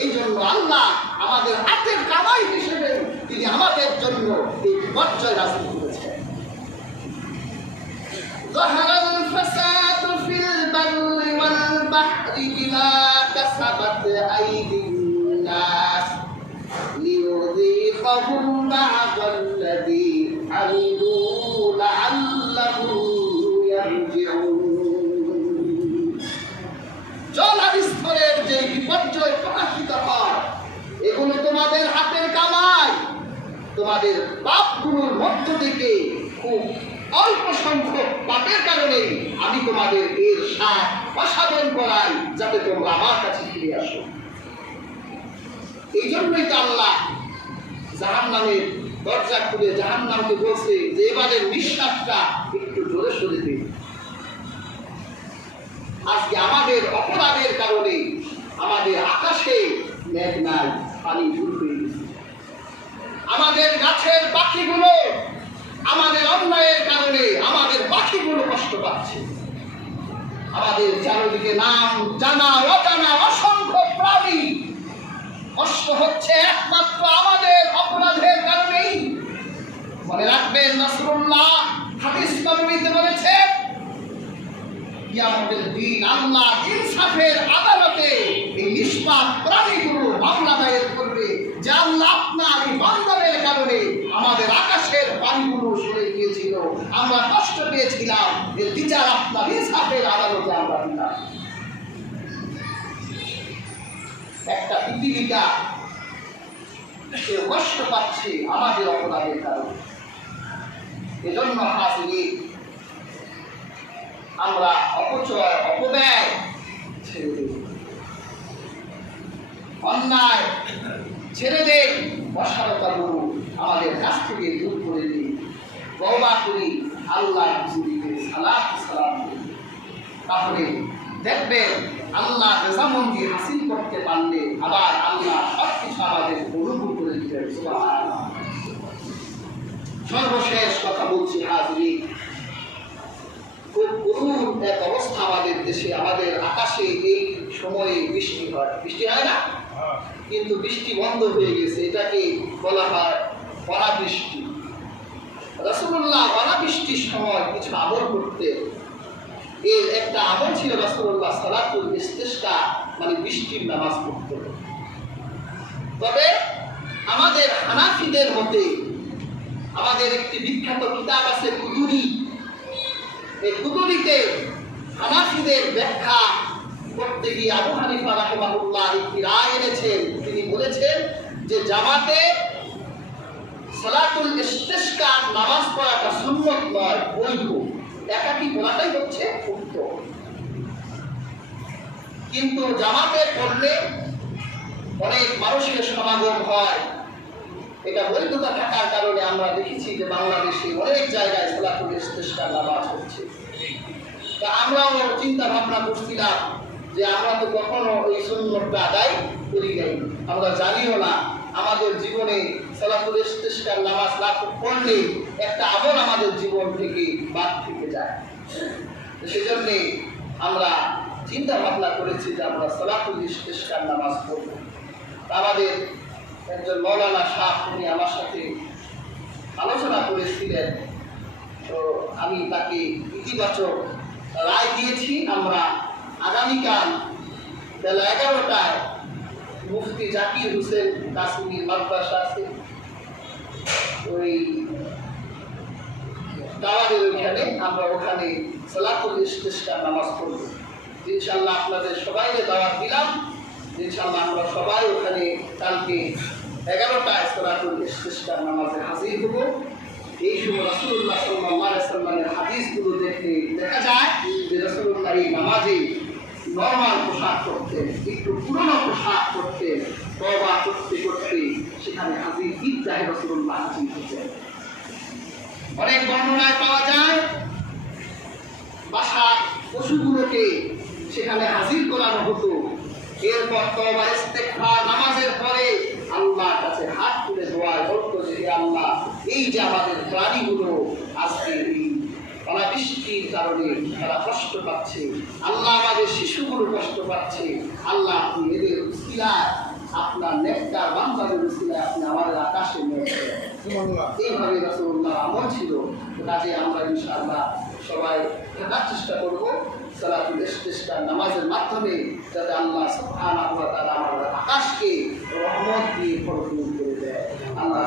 এই জন্য আল্লাহ আমাদের হাতের কামাই হিসেবে তিনি আমাদের জন্য এই বিপর্যয় রাজনীতি করেছেন। ظهر الفساد في البر والبحر بما كسبت أيدي الناس ليذيقهم بعض الذي عملوا لعلهم يرجعون। জলস্তরের যে বিপর্যয় প্রকাশিত হয় এগুলো তোমাদের হাতের কামাই। তোমাদের পাপগুলোর মধ্য থেকে খুব অল্প সংখ্যক পাপের কারণে আমি তোমাদের এর স্বাদ আস্বাদন করাই, যাতে তোমরা আমার কাছে ফিরে আসো। এই জন্যই তো আল্লাহ জাহান্নামের দরজা খুলে জাহান্নামকে বলছে যে এবারের নিঃশ্বাসটা একটু জোরে সরে দিন। আজকে আমাদের অপরাধের কারণে আমাদের আকাশে মেঘ নাই, পানি দূর হয়ে গেছে। আমাদের গাছের পাখিগুলো আমাদের অন্যায়ের কারণে আমাদের পাখিগুলো কষ্ট পাচ্ছে। আমাদের চারিদিকে নাম জানা অজানা অসংখ্য প্রাণী কষ্ট হচ্ছে একমাত্র আমাদের অপরাধের কারণেই। মনে রাখবেন, রাসূলুল্লাহ হাদিস নববীতে বলেছেন, কিয়ামতের দিন আল্লাহ ইনসাফের আদালতে এই নিষ্পাপ প্রাণীগুলো মামলা দায়ের করবে যে আল্লাহ আপনার এই বান্দাদের কারণে আমাদের আকাশের পানিগুলো সরে গিয়েছিল, আমরা কষ্ট পেয়েছিলাম, এর বিচার আপনার ইনসাফের আদালতে আমরা দিলাম। একটা পৃথিবীটা সে কষ্ট পাচ্ছে আমাদের অপরাধের কারণে। এজন্য হাজির আমরা অপচয় অপব্যয় ছেড়ে দেই, অন্যায় ছেড়ে দেই, অসারতাগুলো আমাদের কাছ থেকে দূর করে দিই, তওবা করি, আল্লাহর হুজুরে সালাত সালাম করি। তাহলে দেখবেন আল্লাহ রেজামন্দি হাসিল করতে পারলে আবার আল্লাহ সব কিছু আমাদের অনুভব করে দিবেন। সুবহানাল্লাহ। সর্বশেষ কথা বলছি হাজির, খুব করুণ এক অবস্থা আমাদের দেশে। আমাদের আকাশে এই সময়ে বৃষ্টি হয়, বৃষ্টি হয় না, কিন্তু বৃষ্টি বন্ধ হয়ে গেছে। এটাকে বলা হয় অনাবৃষ্টি। রাসূলুল্লাহ অনাবৃষ্টির সময় কিছু আমল করতে, এর একটা আমল ছিল রাসূলুল্লাহ সালাতুল ইস্তিসকা, মানে বৃষ্টির নামাজ পড়তে। তবে আমাদের হানাফিদের মতে আমাদের একটি বিখ্যাত কিতাব আছে কুতুরি। এই কুতুরিতে হানাফিদের ব্যাখ্যা করতে গিয়ে আবু হানিফা রাহিমাহুল্লাহ একটি রায় এনেছেন। তিনি বলেছেন যে জামাতে সালাতুল ইস্তিসকা নামাজ পড়াটা সুন্নত নয়, বৈধ। একাকী পড়াটাই হচ্ছে উত্তম, কিন্তু জামাতে পড়লে অনেক মানুষের সমাগম হয়। এটা বৈধতা থাকার কারণে আমরা দেখেছি যে বাংলাদেশে অনেক জায়গায় সালাতুল ইস্তিসকা নামাজ হচ্ছে। তা আমরাও চিন্তা ভাবনা করছিলাম যে আমরা তো কখনো এই সুন্নতটা আদায় করি নাই, আমরা জানিও না। আমাদের জীবনে সালাতুল ইস্তিসকা নামাজ না পড়লে একটা আমল আমাদের জীবন থেকে বাদ থেকে যায়। সেজন্য আমরা চিন্তা ভাবনা করেছি যে আমরা সালাতুল ইস্তিসকা নামাজ পড়ব। আমাদের একজন মৌলানা সাহেব উনি আমার সাথে আলোচনা করেছিলেন, তো আমি তাকে ইতিবাচক রায় দিয়েছি। আমরা আগামীকাল বেলা 11টায় মুফতি জাকির হোসেন কাশ্মীর মাদ্রাসা আছে, ওই টাওয়ারের ওইখানে আমরা ওখানে সালাতুল ইস্তিসকা নামাজ পড়ব। ইনশাআল্লাহ আপনাদের সবাইকে দাওয়াত দিলাম। ইনশাআল্লাহ আমরা সবাই ওখানে কালকে 11টায় সালাতুল ইস্তিসকা নামাজে হাজির হব। এই সময় রাসূলুল্লাহ সাল্লাল্লাহু আলাইহি ওয়াসাল্লামের হাদিসগুলো দেখে দেখা যায় যে রাসূলুল্লাহ এই নামাজে নরমাল পোশাক করতেন, একটু পুরনো পোশাক করতেন, তওবা করতে করতে সেখানে হাজির ঈদগাহে রাসূলুল্লাহ হাজির হতেন। অনেক বর্ণনায় পাওয়া যায় বাসার পশুগুলোকে সেখানে হাজির করানো হতো। এরপর তওবা ইস্তেগফার নামাজের পরে আল্লাহর কাছে হাত তুলে দোয়া করত যে হে আল্লাহ, এই যে আমাদের প্রাণীগুলো আজকে এই অনাবৃষ্টির কারণে তারা কষ্ট পাচ্ছে, আল্লাহ আমাদের শিশুগুলো কষ্ট পাচ্ছে, আল্লাহ আপনি এদের উসিলায় আপনার নেককার বান্দাদের উসিলায় আপনি আমাদের আকাশে নিয়েছেন। এইভাবে রাসূলুল্লাহ আমল ছিল। কাজে আমরা ইনশাআল্লাহ সবাই থাকার চেষ্টা করব সালাতুল ইস্তিসকার নামাজের মাধ্যমে, যাতে আল্লাহ সুবহানাহু ওয়া তাআলা আমাদের আকাশকে রহমত দিয়ে ভরপুর করে দেয়। আল্লাহ